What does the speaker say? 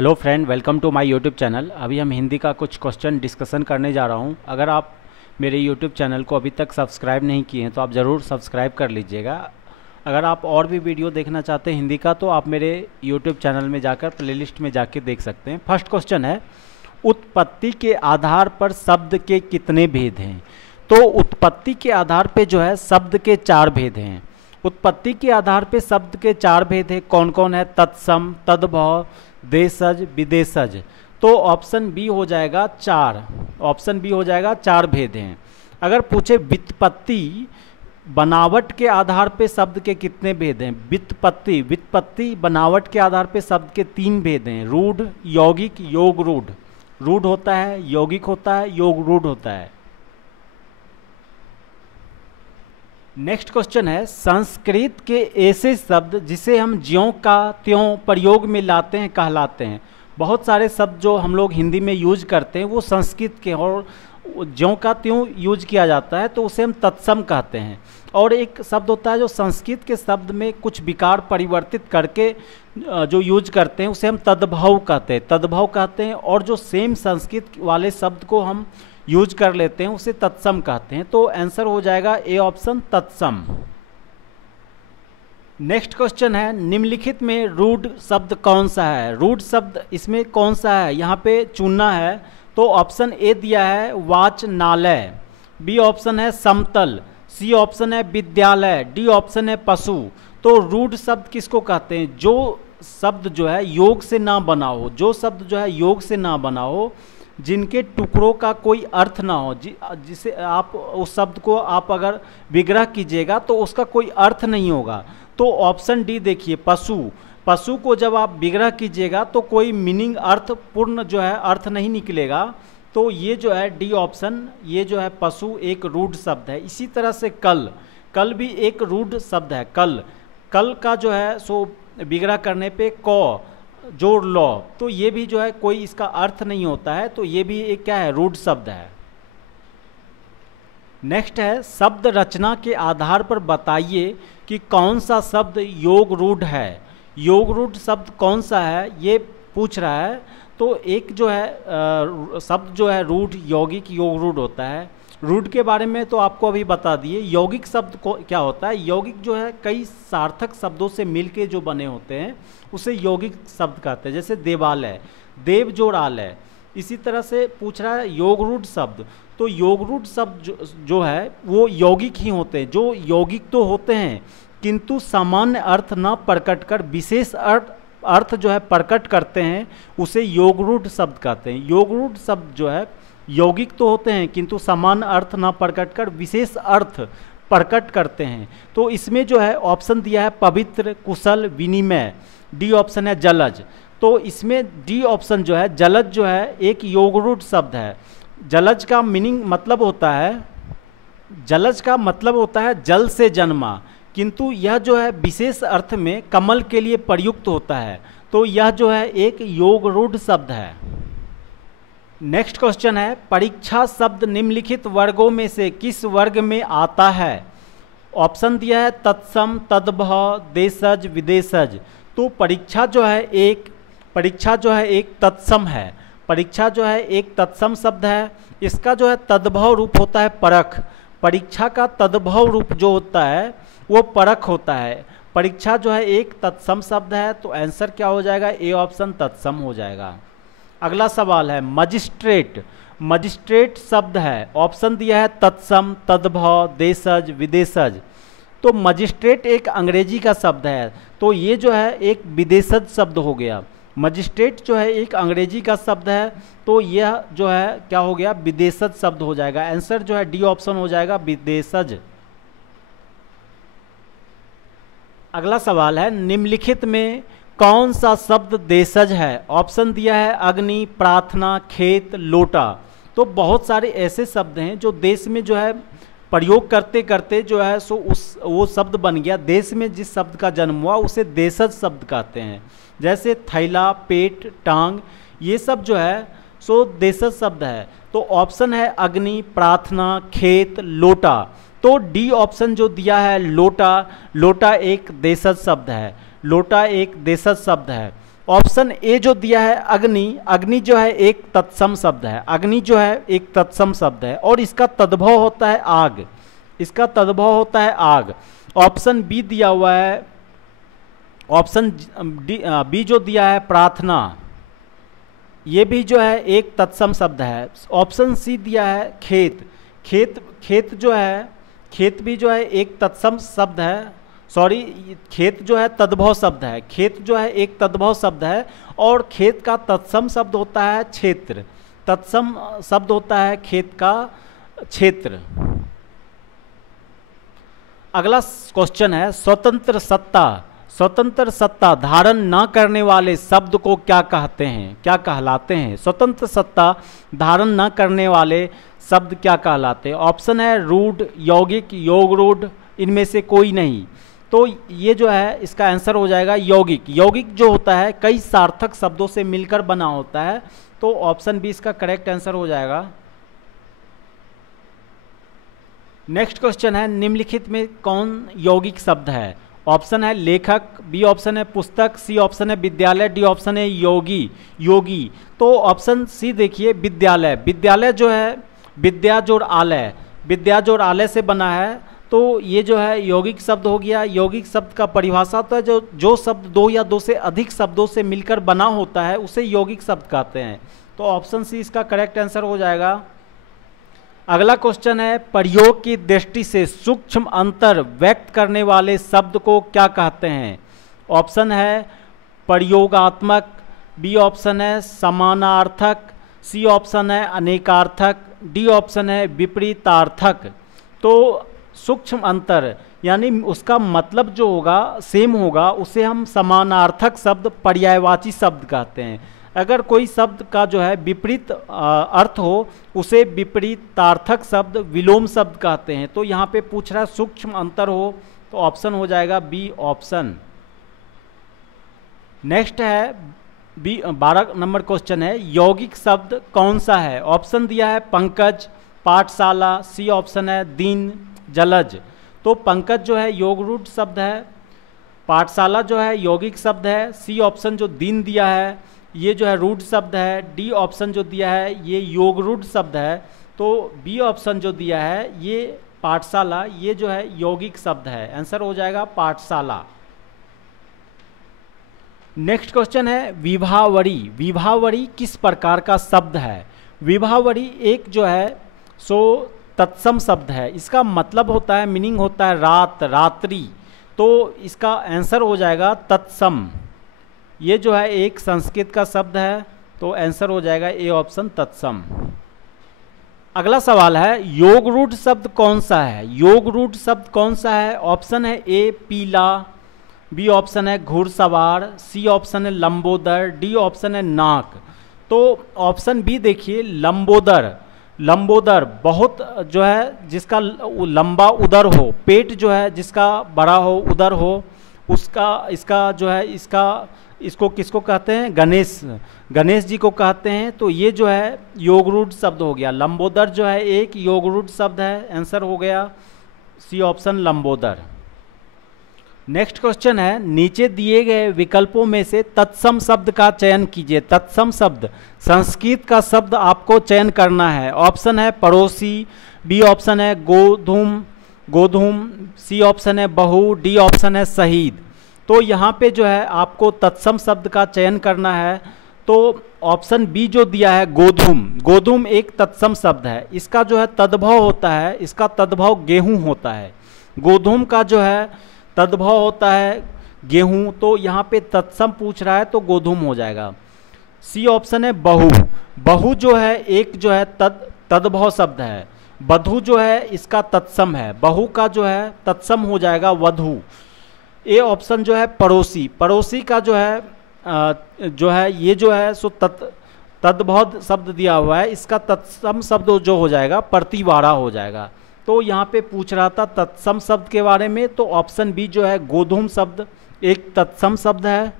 Hello friend, welcome to my YouTube channel. अभी हम हिंदी का कुछ क्वेश्चन डिस्कशन करने जा रहा हूं। अगर आप मेरे यूट्यूब चैनल को अभी तक सब्सक्राइब नहीं किए हैं तो आप ज़रूर सब्सक्राइब कर लीजिएगा। अगर आप और भी वीडियो देखना चाहते हैं हिंदी का तो आप मेरे यूट्यूब चैनल में जाकर प्लेलिस्ट में जाके देख सकते हैं। फर्स्ट क्वेश्चन है, उत्पत्ति के आधार पर शब्द के कितने भेद हैं? तो उत्पत्ति के आधार पे जो है शब्द के 4 भेद हैं। उत्पत्ति के आधार पे शब्द के 4 भेद हैं। कौन कौन है? तत्सम, तद्भव, देशज, विदेशज। तो ऑप्शन बी हो जाएगा 4। ऑप्शन बी हो जाएगा 4 भेद हैं। अगर पूछे व्युत्पत्ति बनावट के आधार पे शब्द के कितने भेद हैं? व्युत्पत्ति बनावट के आधार पे शब्द के 3 भेद हैं। रूढ़, यौगिक, योग रूढ़। रूढ़ होता है, यौगिक होता है, योग रूढ़ होता है। नेक्स्ट क्वेश्चन है, संस्कृत के ऐसे शब्द जिसे हम ज्यों का त्यों प्रयोग में लाते हैं कहलाते हैं। बहुत सारे शब्द जो हम लोग हिंदी में यूज करते हैं वो संस्कृत के और ज्यों का त्यों यूज किया जाता है तो उसे हम तत्सम कहते हैं। और एक शब्द होता है जो संस्कृत के शब्द में कुछ विकार परिवर्तित करके जो यूज करते हैं उसे हम तद्भव कहते हैं। और जो सेम संस्कृत वाले शब्द को हम यूज कर लेते हैं उसे तत्सम कहते हैं। तो आंसर हो जाएगा ए ऑप्शन, तत्सम। नेक्स्ट क्वेश्चन है, निम्नलिखित में रूढ़ शब्द कौन सा है? रूढ़ शब्द इसमें कौन सा है? यहाँ पे चुनना है। तो ऑप्शन ए दिया है वाचनालय, बी ऑप्शन है समतल, सी ऑप्शन है विद्यालय, डी ऑप्शन है पशु। तो रूढ़ शब्द किसको कहते हैं? जो शब्द जो है योग से ना बना हो, जो शब्द जो है योग से ना बना हो, जिनके टुकड़ों का कोई अर्थ ना हो, जिसे आप उस शब्द को आप अगर विग्रह कीजिएगा तो उसका कोई अर्थ नहीं होगा। तो ऑप्शन डी देखिए, पशु को जब आप विग्रह कीजिएगा तो कोई मीनिंग अर्थ पूर्ण जो है अर्थ नहीं निकलेगा। तो ये जो है डी ऑप्शन, ये जो है पशु एक रूढ़ शब्द है। इसी तरह से कल भी एक रूढ़ शब्द है। कल का जो है सो विग्रह करने पे क जोड़ लो, तो ये भी जो है कोई इसका अर्थ नहीं होता है। तो ये भी एक क्या है? रूढ़ शब्द है। नेक्स्ट है, शब्द रचना के आधार पर बताइए कि कौन सा शब्द योग रूढ़ है। योग रूढ़ शब्द कौन सा है ये पूछ रहा है। तो एक जो है शब्द जो है रूढ़, यौगिक, योग रूढ़ होता है। रूढ़ के बारे में तो आपको अभी बता दिए। यौगिक शब्द को क्या होता है? यौगिक जो है कई सार्थक शब्दों से मिलके जो बने होते हैं उसे यौगिक शब्द कहते हैं। जैसे देवालय, देव जोड़ालय। इसी तरह से पूछ रहा है योग रूढ़ शब्द। तो योग रूढ़ शब्द जो है वो यौगिक ही होते हैं। जो यौगिक तो होते हैं किंतु सामान्य अर्थ न प्रकट कर विशेष अर्थ जो है प्रकट करते हैं उसे योग रूढ़ शब्द कहते हैं। योग रूढ़ शब्द जो है यौगिक तो होते हैं किंतु समान अर्थ न प्रकट कर विशेष अर्थ प्रकट करते हैं। तो इसमें जो है ऑप्शन दिया है पवित्र, कुशल, विनिमय। डी ऑप्शन है जलज। तो इसमें डी ऑप्शन जो है जलज जो है एक योगरूढ़ शब्द है। जलज का मीनिंग मतलब होता है, जलज का मतलब होता है जल से जन्मा, किंतु यह जो है विशेष अर्थ में कमल के लिए प्रयुक्त होता है। तो यह जो है एक योगरूढ़ शब्द है। नेक्स्ट क्वेश्चन है, परीक्षा शब्द निम्नलिखित वर्गों में से किस वर्ग में आता है? ऑप्शन दिया है तत्सम, तद्भव, देशज, विदेशज। तो परीक्षा जो है एक तत्सम है। परीक्षा जो है एक तत्सम शब्द है। इसका जो है तद्भव रूप होता है परख। परीक्षा का तद्भव रूप जो होता है वो परख होता है। परीक्षा जो है एक तत्सम शब्द है। तो आंसर क्या हो जाएगा? ए ऑप्शन, तत्सम हो जाएगा। अगला सवाल है, मजिस्ट्रेट शब्द है। ऑप्शन दिया है तत्सम, तद्भव, देशज, विदेशज। तो मजिस्ट्रेट एक अंग्रेजी का शब्द है। तो ये जो है एक विदेशज शब्द हो गया। मजिस्ट्रेट जो है एक अंग्रेजी का शब्द है। तो यह जो है क्या हो गया? विदेशज शब्द हो जाएगा। आंसर जो है डी ऑप्शन हो जाएगा, विदेशज। अगला सवाल है, निम्नलिखित में कौन सा शब्द देशज है? ऑप्शन दिया है अग्नि, प्रार्थना, खेत, लोटा। तो बहुत सारे ऐसे शब्द हैं जो देश में जो है प्रयोग करते करते जो है सो वो शब्द बन गया। देश में जिस शब्द का जन्म हुआ उसे देशज शब्द कहते हैं। जैसे थैला, पेट, टांग, ये सब जो है सो देशज शब्द है। तो ऑप्शन है अग्नि, प्रार्थना, खेत, लोटा। तो डी ऑप्शन जो दिया है लोटा एक देशज शब्द है। लोटा एक देशज शब्द है। ऑप्शन ए जो दिया है अग्नि, अग्नि जो है एक तत्सम शब्द है, अग्नि जो है एक तत्सम शब्द है और इसका तद्भव होता है आग, इसका तद्भव होता है आग। ऑप्शन बी दिया हुआ है, ऑप्शन बी जो दिया है प्रार्थना, ये भी जो है एक तत्सम शब्द है। ऑप्शन सी दिया है खेत, खेत जो है, खेत भी जो है एक तत्सम शब्द है, सॉरी खेत जो है तद्भव शब्द है, खेत जो है एक तद्भव शब्द है और खेत का तत्सम शब्द होता है क्षेत्र, तत्सम शब्द होता है खेत का क्षेत्र। अगला क्वेश्चन है स्वतंत्र सत्ता, स्वतंत्र सत्ता धारण न करने वाले शब्द को क्या कहते हैं, क्या कहलाते हैं? स्वतंत्र सत्ता धारण न करने वाले शब्द क्या कहलाते हैं? ऑप्शन है रूढ़, यौगिक, योग रूढ़, इनमें से कोई नहीं। तो ये जो है इसका आंसर हो जाएगा यौगिक। यौगिक जो होता है कई सार्थक शब्दों से मिलकर बना होता है, तो ऑप्शन बी इसका करेक्ट आंसर हो जाएगा। नेक्स्ट क्वेश्चन है निम्नलिखित में कौन यौगिक शब्द है? ऑप्शन है लेखक, बी ऑप्शन है पुस्तक, सी ऑप्शन है विद्यालय, डी ऑप्शन है योगी, योगी। तो ऑप्शन सी देखिए विद्यालय, विद्यालय जो है विद्या जोड़ आलय, विद्या जोड़ आलय से बना है, तो ये जो है यौगिक शब्द हो गया। यौगिक शब्द का परिभाषा तो है जो शब्द दो या दो से अधिक शब्दों से मिलकर बना होता है उसे यौगिक शब्द कहते हैं। तो ऑप्शन सी इसका करेक्ट आंसर हो जाएगा। अगला क्वेश्चन है प्रयोग की दृष्टि से सूक्ष्म अंतर व्यक्त करने वाले शब्द को क्या कहते हैं? ऑप्शन है प्रयोगात्मक, बी ऑप्शन है समानार्थक, सी ऑप्शन है अनेकार्थक, डी ऑप्शन है विपरीतार्थक। तो सूक्ष्म अंतर यानी उसका मतलब जो होगा सेम होगा उसे हम समानार्थक शब्द, पर्यायवाची शब्द कहते हैं। अगर कोई शब्द का जो है विपरीत अर्थ हो उसे विपरीतार्थक शब्द, विलोम शब्द कहते हैं। तो यहाँ पे पूछ रहा है सूक्ष्म अंतर हो, तो ऑप्शन हो जाएगा बी ऑप्शन। नेक्स्ट है बी 12 नंबर क्वेश्चन है यौगिक शब्द कौन सा है? ऑप्शन दिया है पंकज, पाठशाला, सी ऑप्शन है दीन, जलज। तो पंकज जो है योग रूढ़ शब्द है, पाठशाला जो है यौगिक शब्द है, सी ऑप्शन जो दीन दिया है ये जो है रूढ़ शब्द है, डी ऑप्शन जो दिया है ये योग रूढ़ शब्द है, तो बी ऑप्शन जो दिया है ये पाठशाला, ये जो है यौगिक शब्द है। आंसर हो जाएगा पाठशाला। नेक्स्ट क्वेश्चन है विभावरी, विभावरी किस प्रकार का शब्द है? विभावरी एक जो है सो तत्सम शब्द है, इसका मतलब होता है, मीनिंग होता है रात, रात्रि। तो इसका आंसर हो जाएगा तत्सम। ये जो है एक संस्कृत का शब्द है, तो आंसर हो जाएगा ए ऑप्शन तत्सम। अगला सवाल है योग रूढ़ शब्द कौन सा है? योग रूढ़ शब्द कौन सा है? ऑप्शन है ए पीला, बी ऑप्शन है घुड़सवार, सी ऑप्शन है लंबोदर, डी ऑप्शन है नाक। तो ऑप्शन बी देखिए लंबोदर, लंबोदर बहुत जो है जिसका लंबा उदर हो, पेट जो है जिसका बड़ा हो, उदर हो, उसका इसका जो है इसको किसको कहते हैं? गणेश, गणेश जी को कहते हैं। तो ये जो है योग रूढ़ शब्द हो गया। लंबोदर जो है एक योग रूढ़ शब्द है, आंसर हो गया C option Lambodar. Next question है नीचे दिए गए विकल्पों में से तत्सम शब्द का चयन कीजिए। तत्सम शब्द संस्कृत का शब्द आपको चयन करना है। ऑप्शन है पड़ोसी, बी ऑप्शन है गोधूम, गोधूम, सी ऑप्शन है बहू, डी ऑप्शन है शहीद। तो यहाँ पे जो है आपको तत्सम शब्द का चयन करना है। तो ऑप्शन बी जो दिया है गोधूम, गोधूम एक तत्सम शब्द है, इसका जो है तद्भव होता है, इसका तद्भव गेहूं होता है। गोधूम का जो है तद्भव होता है गेहूं, तो यहाँ पे तत्सम पूछ रहा है तो गोधूम हो जाएगा। सी ऑप्शन है बहू, बहू जो है एक जो है तद्भव शब्द है। वधु जो है इसका तत्सम है, बहू का जो है तत्सम हो जाएगा वधु। ए ऑप्शन जो है पड़ोसी, पड़ोसी का जो है ये जो है सो तद्भव शब्द दिया हुआ है, इसका तत्सम शब्द जो हो जाएगा प्रतिवारा हो जाएगा। तो यहाँ पे पूछ रहा था तत्सम शब्द के बारे में, तो ऑप्शन बी जो है गोधूम शब्द एक तत्सम शब्द है।